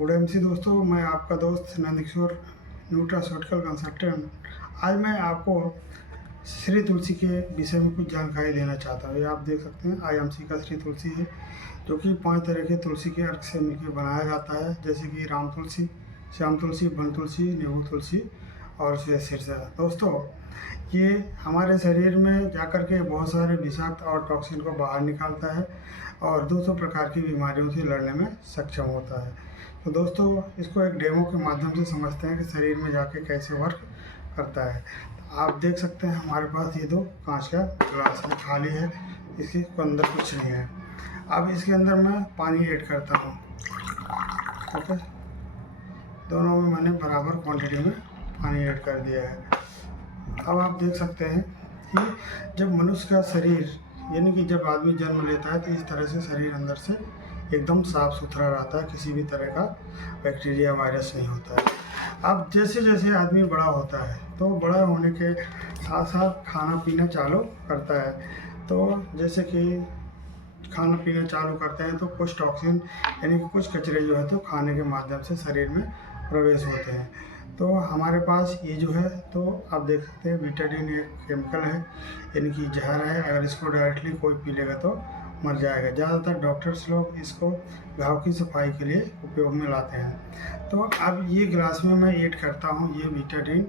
Good MC दोस्तों, मैं आपका दोस्त नंदकिशोर न्यूट्रास्यूटिकल कंसल्टेंट। आज मैं आपको श्री तुलसी के विषय में कुछ जानकारी देना चाहता हूँ। ये आप देख सकते हैं आईएमसी का श्री तुलसी है, जो कि 5 तरह के तुलसी के अर्क से मिलकर बनाया जाता है, जैसे कि राम तुलसी, श्याम तुलसी, वन तुलसी, नींबू तुलसी और सिरसा। दोस्तों, ये हमारे शरीर में जाकर के बहुत सारे विषाक्त और टॉक्सिन को बाहर निकालता है और 200 प्रकार की बीमारियों से लड़ने में सक्षम होता है। तो दोस्तों, इसको एक डेमो के माध्यम से समझते हैं कि शरीर में जाके कैसे वर्क करता है। तो आप देख सकते हैं हमारे पास ये 2 कांच का ग्लास है, खाली है, इसके अंदर कुछ नहीं है। अब इसके अंदर मैं पानी ऐड करता हूँ। ओके, दोनों में मैंने बराबर क्वांटिटी में पानी ऐड कर दिया है। अब आप देख सकते हैं कि जब मनुष्य का शरीर, यानी कि जब आदमी जन्म लेता है, तो इस तरह से शरीर अंदर से एकदम साफ सुथरा रहता है, किसी भी तरह का बैक्टीरिया वायरस नहीं होता है। अब जैसे जैसे आदमी बड़ा होता है, तो बड़ा होने के साथ साथ खाना पीना चालू करता है। तो जैसे कि खाना पीना चालू करते हैं तो कुछ टॉक्सिन, यानी कि कुछ कचरे जो है तो खाने के माध्यम से शरीर में प्रवेश होते हैं। तो हमारे पास ये जो है, तो आप देख सकते हैं बीटाडीन एक केमिकल है, यानी कि जहर है। अगर इसको डायरेक्टली कोई पी लेगा तो मर जाएगा। ज़्यादातर डॉक्टर्स लोग इसको घाव की सफाई के लिए उपयोग में लाते हैं। तो अब ये गिलास में मैं ऐड करता हूँ ये बीटाडीन,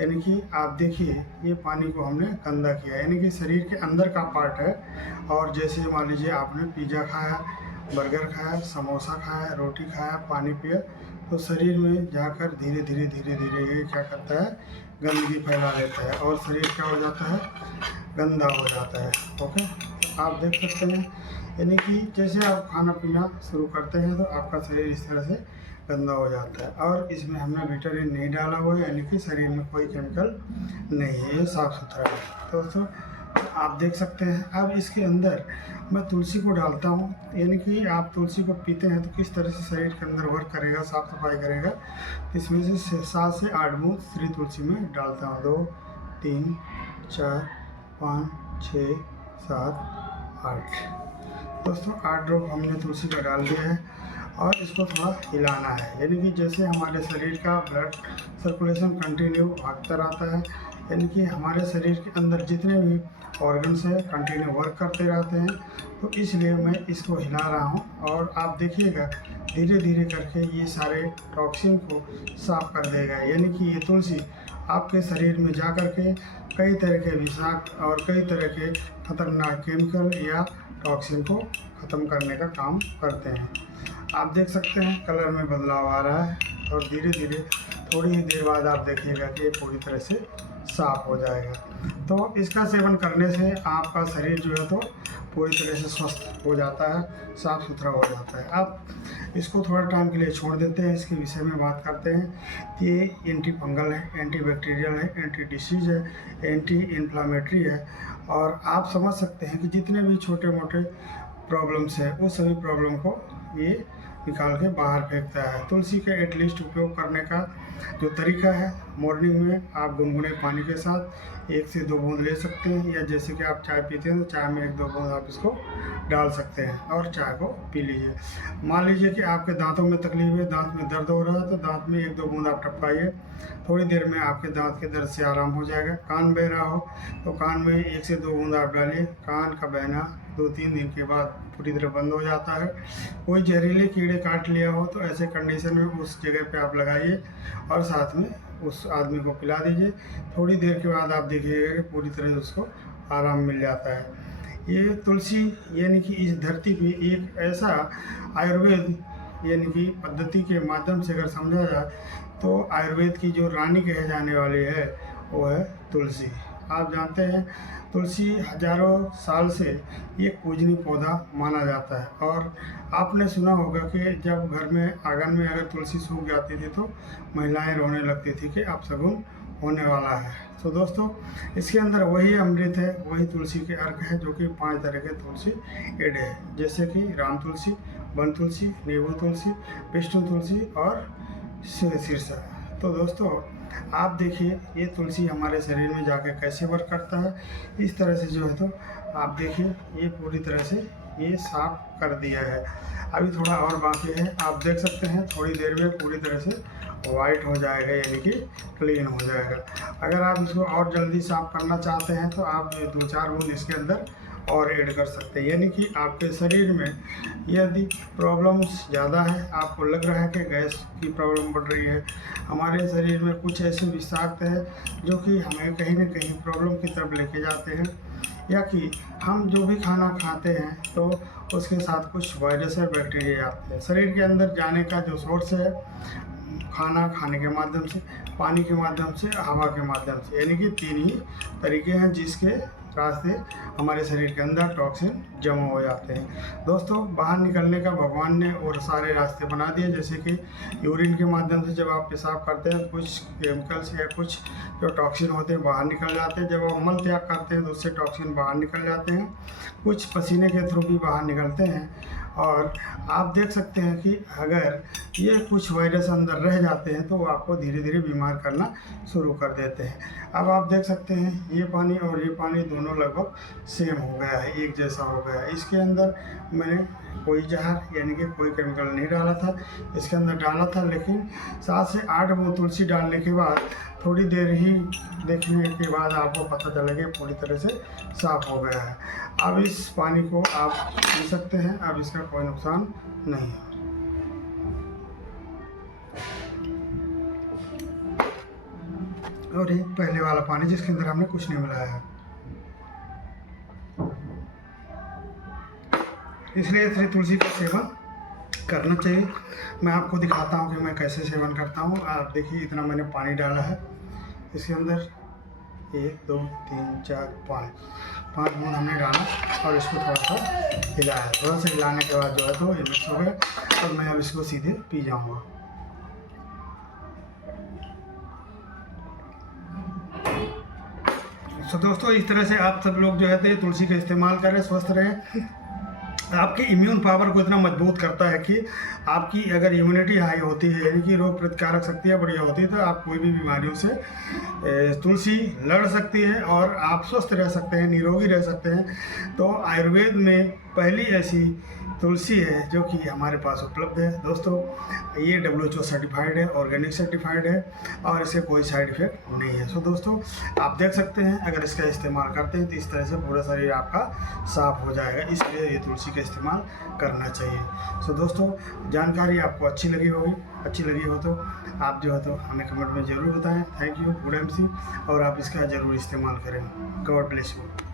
यानी कि आप देखिए ये पानी को हमने गंदा किया, यानी कि शरीर के अंदर का पार्ट है। और जैसे मान लीजिए आपने पिज़्ज़ा खाया, बर्गर खाया, समोसा खाया, रोटी खाया, पानी पिया, तो शरीर में जाकर धीरे धीरे ये क्या करता है, गंदगी फैला लेता है और शरीर क्या हो जाता है, गंदा हो जाता है। ओके, आप देख सकते हैं, यानी कि जैसे आप खाना पीना शुरू करते हैं तो आपका शरीर इस तरह से गंदा हो जाता है। और इसमें हमने विटामिन नहीं डाला हुआ है, यानी कि शरीर में कोई केमिकल नहीं है, ये साफ़ सुथरा है। दोस्तों, आप देख सकते हैं। अब इसके अंदर मैं तुलसी को डालता हूँ, यानी कि आप तुलसी को पीते हैं तो किस तरह से शरीर के अंदर वर्क करेगा, साफ़ सफाई करेगा। इसमें से 7 से 8 बूंद श्री तुलसी में डालता हूँ। 2, 3, 4, 5, 6, 7, 8। दोस्तों, 8 ड्रॉप हमने तुलसी का डाल दिया है और इसको थोड़ा हिलाना है, यानी कि जैसे हमारे शरीर का ब्लड सर्कुलेशन कंटिन्यू भागता रहता है, यानी कि हमारे शरीर के अंदर जितने भी ऑर्गन्स हैं कंटिन्यू वर्क करते रहते हैं। तो इसलिए मैं इसको हिला रहा हूँ और आप देखिएगा धीरे धीरे करके ये सारे टॉक्सिन को साफ कर देगा। यानी कि ये तुलसी आपके शरीर में जा कर के कई तरह के विषाक्त और कई तरह के खतरनाक केमिकल या टॉक्सिन को ख़त्म करने का काम करते हैं। आप देख सकते हैं कलर में बदलाव आ रहा है और धीरे धीरे थोड़ी ही देर बाद आप देखिएगा कि ये पूरी तरह से साफ हो जाएगा। तो इसका सेवन करने से आपका शरीर जो है तो पूरी तरह से स्वस्थ हो जाता है, साफ़ सुथरा हो जाता है। आप इसको थोड़ा टाइम के लिए छोड़ देते हैं, इसके विषय में बात करते हैं। ये एंटी फंगल है, एंटी बैक्टीरियल है, एंटी डिसीज है, एंटी इन्फ्लामेटरी है। और आप समझ सकते हैं कि जितने भी छोटे मोटे प्रॉब्लम्स हैं उस सभी प्रॉब्लम को ये निकाल के बाहर फेंकता है। तुलसी के एटलीस्ट उपयोग करने का जो तरीका है, मॉर्निंग में आप गुनगुने पानी के साथ 1 से 2 बूंद ले सकते हैं, या जैसे कि आप चाय पीते हैं तो चाय में 1-2 बूंद आप इसको डाल सकते हैं और चाय को पी लीजिए। मान लीजिए कि आपके दांतों में तकलीफ है, दांत में दर्द हो रहा है, तो दांत में 1-2 बूंद आप टपकाइए, थोड़ी देर में आपके दांत के दर्द से आराम हो जाएगा। कान बह रहा हो तो कान में 1 से 2 बूंद आप डालिए, कान का बहना 2-3 दिन के बाद पूरी तरह बंद हो जाता है। कोई जहरीले कीड़े काट लिया हो तो ऐसे कंडीशन में उस जगह पे आप लगाइए और साथ में उस आदमी को पिला दीजिए। थोड़ी देर के बाद आप देखिएगा कि पूरी तरह से उसको आराम मिल जाता है। ये तुलसी, यानी कि इस धरती पे एक ऐसा आयुर्वेद, यानी कि पद्धति के माध्यम से अगर समझा जाए तो आयुर्वेद की जो रानी कहे जाने वाली है वो है तुलसी। आप जानते हैं तुलसी हजारों साल से एक पूजनीय पौधा माना जाता है। और आपने सुना होगा कि जब घर में आंगन में अगर तुलसी सूख जाती थी तो महिलाएं रोने लगती थी कि अपशगुन होने वाला है। तो दोस्तों, इसके अंदर वही अमृत है, वही तुलसी के अर्क है, जो कि 5 तरह के तुलसी एड है, जैसे कि राम तुलसी, वन तुलसी, नींबू तुलसी, विष्णु तुलसी और सिरसा। तो दोस्तों, आप देखिए ये तुलसी हमारे शरीर में जाके कैसे वर्क करता है। इस तरह से जो है तो आप देखिए ये पूरी तरह से ये साफ कर दिया है। अभी थोड़ा और बाकी है, आप देख सकते हैं थोड़ी देर में पूरी तरह से वाइट हो जाएगा, यानी कि क्लीन हो जाएगा। अगर आप इसको और जल्दी साफ करना चाहते हैं तो आप 2-4 बूंद इसके अंदर और ऐड कर सकते हैं, यानी कि आपके शरीर में यदि प्रॉब्लम्स ज़्यादा है, आपको लग रहा है कि गैस की प्रॉब्लम बढ़ रही है, हमारे शरीर में कुछ ऐसे विषाक्त है जो कि हमें कहीं ना कहीं प्रॉब्लम की तरफ लेके जाते हैं, या कि हम जो भी खाना खाते हैं तो उसके साथ कुछ वायरस और बैक्टीरिया आते हैं। शरीर के अंदर जाने का जो सोर्स है खाना खाने के माध्यम से, पानी के माध्यम से, हवा के माध्यम से, यानी कि 3 ही तरीके हैं जिसके रास्ते हमारे शरीर के अंदर टॉक्सिन जमा हो जाते हैं। दोस्तों, बाहर निकलने का भगवान ने और सारे रास्ते बना दिए, जैसे कि यूरिन के माध्यम से जब आप पेशाब करते हैं कुछ केमिकल्स या कुछ जो टॉक्सिन होते हैं बाहर निकल जाते हैं, जब आप मल त्याग करते हैं तो उससे टॉक्सिन बाहर निकल जाते हैं, कुछ पसीने के थ्रू भी बाहर निकलते हैं। और आप देख सकते हैं कि अगर ये कुछ वायरस अंदर रह जाते हैं तो वो आपको धीरे धीरे बीमार करना शुरू कर देते हैं। अब आप देख सकते हैं ये पानी और ये पानी दोनों लगभग सेम हो गया है, एक जैसा हो गया है। इसके अंदर मैंने कोई जहर यानी कि कोई केमिकल नहीं डाला था, इसके अंदर डाला था, लेकिन 7 से 8 बूंद तुलसी डालने के बाद थोड़ी देर ही देखने के बाद आपको पता चलेगा पूरी तरह से साफ़ हो गया है। अब इस पानी को आप पी सकते हैं, अब इसका कोई नुकसान नहीं है। और ये पहले वाला पानी जिसके अंदर हमने कुछ नहीं मिलाया है, इसलिए श्री तुलसी का सेवन करना चाहिए। मैं आपको दिखाता हूँ कि मैं कैसे सेवन करता हूँ। आप देखिए, इतना मैंने पानी डाला है इसके अंदर, 1 2 3 4 5 बूंद हमने डाला और इसको थोड़ा सा हिलाया है। थोड़ा सा हिलाने के बाद जो है तो ये मिक्स हो गया और मैं अब इसको सीधे पी जाऊँगा। तो दोस्तों, इस तरह से आप सब लोग जो है तो तुलसी का इस्तेमाल करें, स्वस्थ रहें। आपके इम्यून पावर को इतना मजबूत करता है कि आपकी अगर इम्यूनिटी हाई होती है, यानी कि रोग प्रतिकारक शक्तियाँ बढ़िया होती है, तो आप कोई भी बीमारियों से तुलसी लड़ सकती है और आप स्वस्थ रह सकते हैं, निरोगी रह सकते हैं। तो आयुर्वेद में पहली ऐसी तुलसी है जो कि हमारे पास उपलब्ध है। दोस्तों, ये WHO सर्टिफाइड है, ऑर्गेनिक सर्टिफाइड है और इससे कोई साइड इफ़ेक्ट नहीं है। सो दोस्तों, आप देख सकते हैं अगर इसका इस्तेमाल करते हैं तो इस तरह से पूरा शरीर आपका साफ हो जाएगा, इसलिए ये तुलसी का इस्तेमाल करना चाहिए। सो दोस्तों, जानकारी आपको अच्छी लगी हो तो आप जो है तो हमें कमेंट में ज़रूर बताएं। थैंक यू, गुड MC, और आप इसका ज़रूर इस्तेमाल करें। God bless you.